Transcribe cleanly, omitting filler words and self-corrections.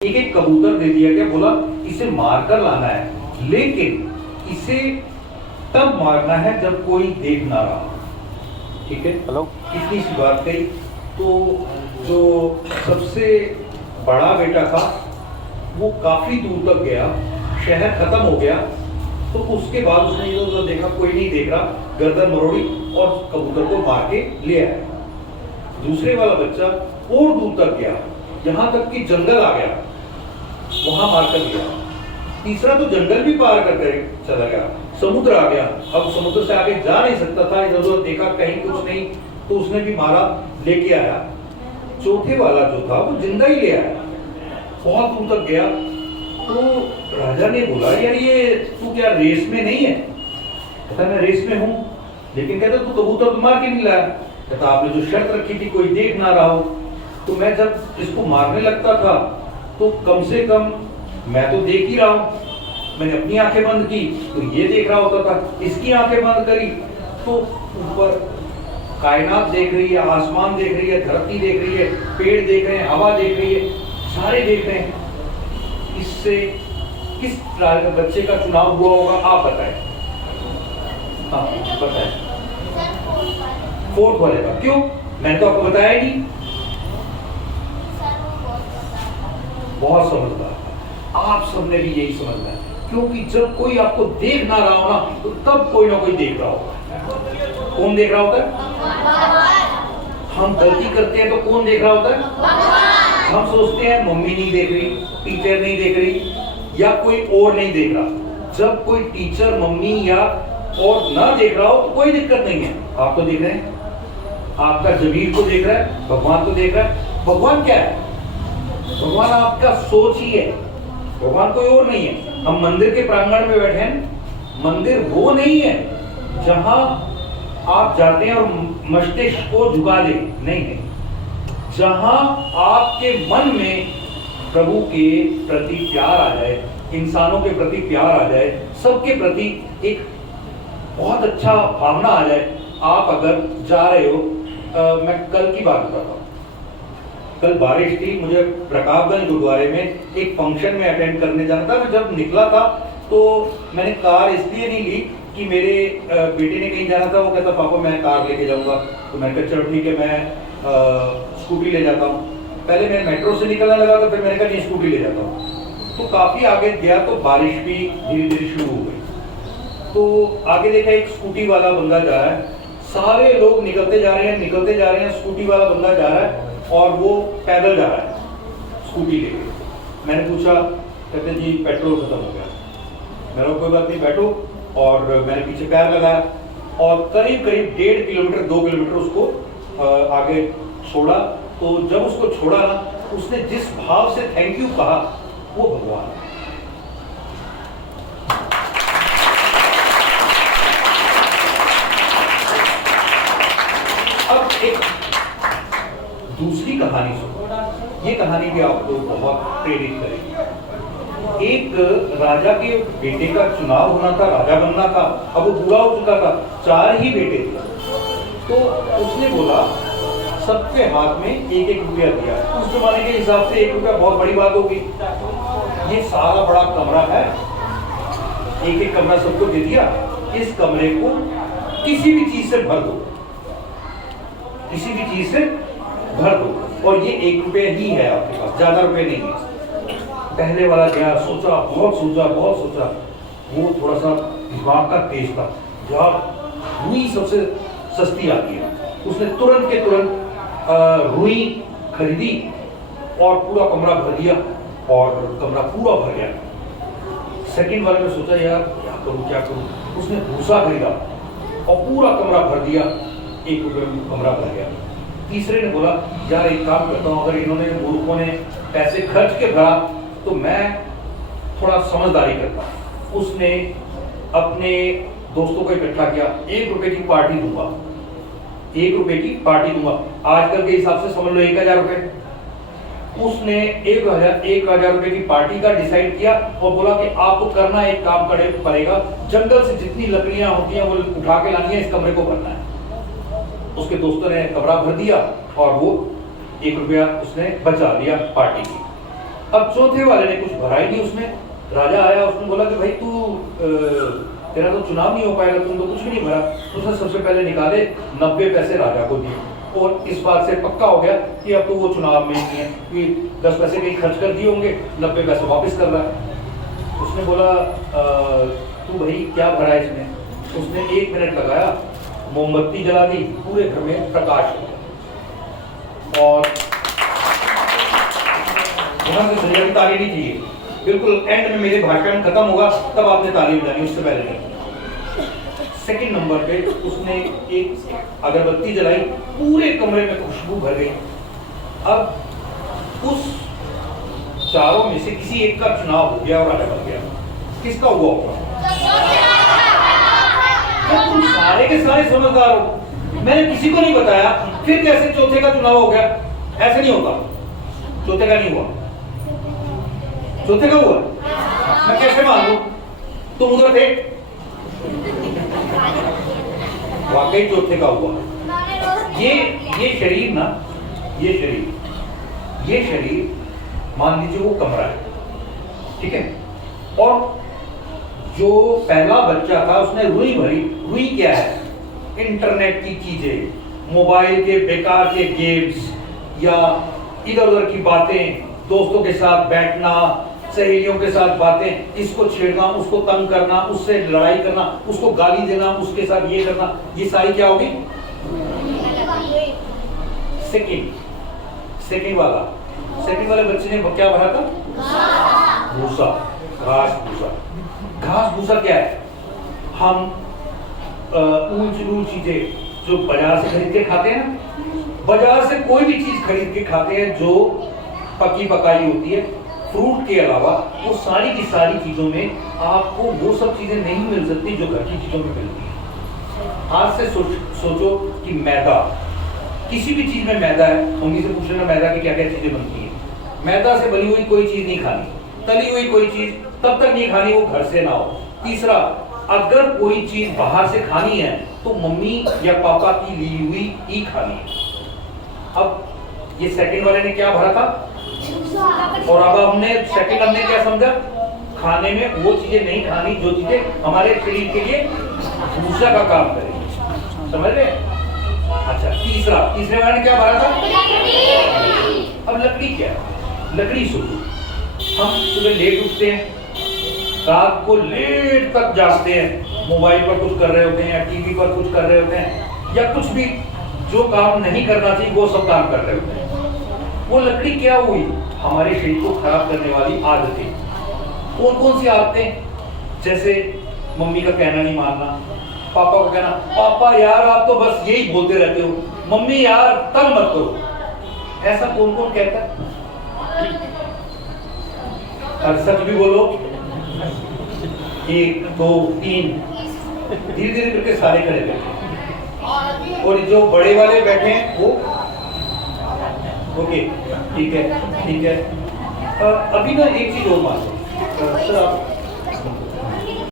एक एक कबूतर दे दिया गया, बोला इसे मारकर लाना है, लेकिन इसे तब मारना है जब कोई देख ना रहा। ठीक है, हेलो, इतनी सी बात कही। तो जो सबसे बड़ा बेटा था वो काफी दूर तक गया, शहर खत्म हो गया, तो उसके बाद उसने इधर उधर देखा, कोई नहीं देख रहा, गर्दन मरोड़ी और कबूतर को मार के ले आया। दूसरे वाला बच्चा और दूर तक गया, यहाँ तक कि जंगल आ गया, वहां मार कर लिया। तीसरा तो जंगल भी पार करके चला गया, समुद्र आ गया, अब समुद्र से आगे जा नहीं सकता था, इधर उधर देखा कहीं कुछ नहीं, तो उसने भी मारा, लेके आया। चौथे वाला जो था वो जिंदा ही ले आया, बहुत दूर तक गया। तो राजा ने बोला, यार ये तू क्या रेस में नहीं है? कहता मैं रेस में हूँ, लेकिन कहता तू कबूतर तो मार के नहीं लाया। कहता आपने जो शर्त रखी थी कोई देख ना रहा हो, तो मैं जब इसको मारने लगता था तो कम से कम मैं तो देख ही रहा हूँ, मैंने अपनी आंखें बंद की तो ये देख रहा होता था, इसकी आंखें बंद करी तो ऊपर कायनात देख रही है, आसमान देख रही है, धरती देख रही है, पेड़ देख रहे हैं, हवा देख रही है, सारे देख रहे हैं। इससे किस बच्चे का चुनाव हुआ होगा आप बताएं? हाँ बताएं। फोर्थ वाले का। क्यों? मैंने तो आपको बताया ही नहीं। बहुत समझदार था, आप सबने भी यही समझना है, क्योंकि जब कोई आपको देख ना रहा हो ना, तो तब कोई ना कोई देख रहा होगा। कौन देख रहा होता है? हम गलती करते हैं तो कौन देख रहा होता है? हम सोचते हैं मम्मी नहीं देख रही, टीचर नहीं देख रही, या कोई और नहीं देख रहा। जब कोई टीचर, मम्मी या और ना देख रहा हो तो कोई दिक्कत नहीं है, आप तो देख रहे हैं, आपका जमीर को देख रहा है, भगवान को देख रहा है। भगवान क्या है? भगवान आपका सोच ही है, भगवान कोई और नहीं है। हम मंदिर के प्रांगण में बैठे हैं, मंदिर वो नहीं है जहां आप जाते हैं और मस्तिष्क को झुका दे, नहीं है, जहां आपके मन में प्रभु के प्रति प्यार आ जाए, इंसानों के प्रति प्यार आ जाए, सबके प्रति एक बहुत अच्छा भावना आ जाए। आप अगर जा रहे हो, मैं कल की बात बताता हूँ, कल बारिश थी, मुझे प्रतापगंज गुरुद्वारे में एक फंक्शन में अटेंड करने जाना था। मैं जब निकला था तो मैंने कार इसलिए नहीं ली कि मेरे बेटे ने कहीं जाना था, वो कहता पापा मैं कार लेके जाऊंगा, तो मैंने कहा चलो ठीक है, मैं स्कूटी ले जाता हूँ। पहले मैं मेट्रो से निकलने लगा, तो फिर मैंने कहा नहीं स्कूटी ले जाता हूँ। तो काफी आगे गया तो बारिश भी धीरे धीरे शुरू हो गई। तो आगे देखा एक स्कूटी वाला बंदा जा रहा है, सारे लोग निकलते जा रहे हैं, स्कूटी वाला बंदा जा रहा है और वो पैदल जा रहा है स्कूटी लेके। मैंने पूछा, कहते जी पेट्रोल खत्म हो गया। मैंने कोई बात नहीं, बैठो, और मैंने पीछे पैर लगाया और करीब करीब 1.5 किलोमीटर 2 किलोमीटर उसको आगे छोड़ा। तो जब उसको छोड़ा ना, उसने जिस भाव से थैंक यू कहा, वो भगवान है। अब एक दूसरी कहानी सुनो, ये कहानी भी आपको बहुत प्रेरित करेगी। एक राजा के बेटे का चुनाव होना था, राजा बनना था, अब वो पूरा हो चुका था, 4 ही बेटे थे। तो उसने बोला सबके हाथ में 1-1 रुपया दिया। उस जमाने के हिसाब से 1 रुपया बहुत बड़ी बात होगी। ये सारा बड़ा कमरा है, 1-1 कमरा सबको दे दिया। इस कमरे को किसी भी चीज से भर दो, किसी भी चीज से भर दो, और ये 1 रुपया ही है आपके पास, ज्यादा रुपए नहीं है। पहले वाला गया, सोचा, बहुत सोचा, वो थोड़ा सा दिमाग का तेज था, यार रुई सबसे सस्ती आती है। उसने तुरंत के तुरंत रुई खरीदी और पूरा कमरा भर दिया, और कमरा पूरा भर गया। सेकंड वाले में सोचा, यार क्या करूं, उसने भूसा खरीदा और पूरा कमरा भर दिया, 1 रुपये में कमरा भर गया। तीसरे ने बोला, यार एक काम करता हूँ, अगर इन्होंने मूर्खों ने पैसे खर्च के भरा तो मैं थोड़ा समझदारी करता हूँ। उसने अपने दोस्तों को इकट्ठा किया, 1 रुपये की पार्टी दूंगा, 1 रुपये की पार्टी दूंगा, आजकल के हिसाब से समझ लो 1000 रुपये। उसने 1000 रुपये की पार्टी का डिसाइड किया और बोला कि आपको करना एक काम पड़ेगा, जंगल से जितनी लकड़ियां होती हैं वो उठा के लानी है, इस कमरे को भरना है। उसके दोस्तों ने कमरा भर दिया और वो 1 रुपया उसने बचा लिया पार्टी की। अब चौथे वाले ने कुछ भरा ही नहीं उसमें। राजा आया, उसने बोला कि भाई तू तेरा तो चुनाव नहीं हो पाएगा, तुम तो कुछ भी नहीं भरा। उसने सबसे पहले निकाले 90 पैसे राजा को दिए, और इस बात से पक्का हो गया कि अब तो वो चुनाव में नहीं है, कि 10 पैसे कहीं खर्च कर दिए होंगे, 90 पैसे वापस कर रहा है। उसने बोला तू भाई क्या भरा इसमें? उसने 1 मिनट लगाया, मोमबत्ती जला दी, पूरे घर में प्रकाश हो गया। और वहां से जल्दी ताली नहीं चाहिए, बिल्कुल एंड में मेरे भाषण खत्म होगा तब आपने ताली बजानी, उससे पहले नहीं। सेकंड नंबर पे उसने एक अगरबत्ती जलाई, पूरे कमरे में खुशबू भर गई। अब उस चारों में से किसी एक का चुनाव हो गया और राजा बन गया। किसका हुआ होगा? तुम सारे के सारे समझदार हो, मैंने किसी को नहीं बताया, फिर कैसे चौथे का चुनाव हो गया? ऐसे नहीं होता, चौथे का नहीं हुआ। चौथे का हुआ, मैं कैसे मान लूं? तुम उधर थे, वाकई चौथे का हुआ। ये शरीर ना, ये शरीर मान लीजिए वो कमरा है, ठीक है, और जो पहला बच्चा था उसने रुई भरी। रुई क्या है? इंटरनेट की चीजें, मोबाइल के बेकार के गेम्स, या इधर उधर की बातें, दोस्तों के साथ बैठना, सहेलियों के साथ बातें, इसको छेड़ना, उसको तंग करना, उससे लड़ाई करना, उसको गाली देना, उसके साथ ये करना, ये सारी क्या होगी? सेकंड वाले बच्चे ने क्या भरा था? भूसा, घास भूसा। घास भूसा क्या है? हम ऊंच चीजें जो बाजार से खरीद के खाते हैं ना, बाजार से कोई भी चीज खरीद के खाते हैं जो पकी पकाई होती है, फ्रूट के अलावा वो सारी की सारी चीजों में आपको वो सब चीजें नहीं मिल सकती जो घर की चीजों में मिलती है। आज से सोचो कि मैदा, किसी भी चीज में मैदा है, मम्मी से पूछ लेना मैदा की क्या क्या चीजें बनती है। मैदा से बनी हुई कोई चीज नहीं खानी, तली हुई कोई चीज तब तक नहीं खानी वो घर से ना हो। तीसरा, अगर कोई चीज बाहर से खानी है तो मम्मी या पापा की ली हुई ही खानी है। अब ये सेकंड वाले ने क्या भरा था? और अब हमने क्या समझा? खाने में वो चीजें नहीं खानी जो चीजें हमारे शरीर के लिए भूसा का काम करेगी, समझ रहे? अच्छा, तीसरे वाले ने क्या भरा था? अब लकड़ी क्या है? लकड़ी सोचो, हम सुबह लेट उठते हैं, रात को लेट तक जागते हैं, मोबाइल पर कुछ कर रहे होते हैं या टीवी पर कुछ कर रहे होते हैं, या कुछ भी जो काम नहीं करना चाहिए वो सब काम कर रहे होते हैं। वो लकड़ी क्या हुई? हमारे शरीर को खराब करने वाली आदतें। कौन कौन सी आदतें? जैसे मम्मी का कहना नहीं मानना, पापा का कहना, पापा यार आप तो बस यही बोलते रहते हो, मम्मी यार तंग मत करो। ऐसा कौन कौन कहता है? और सच भी बोलो, 1 2 3, धीरे धीरे करके सारे खड़े बैठे, और जो बड़े वाले बैठे हैं वो ओके, ठीक है। अभी ना एक चीज और मान लो सर, आप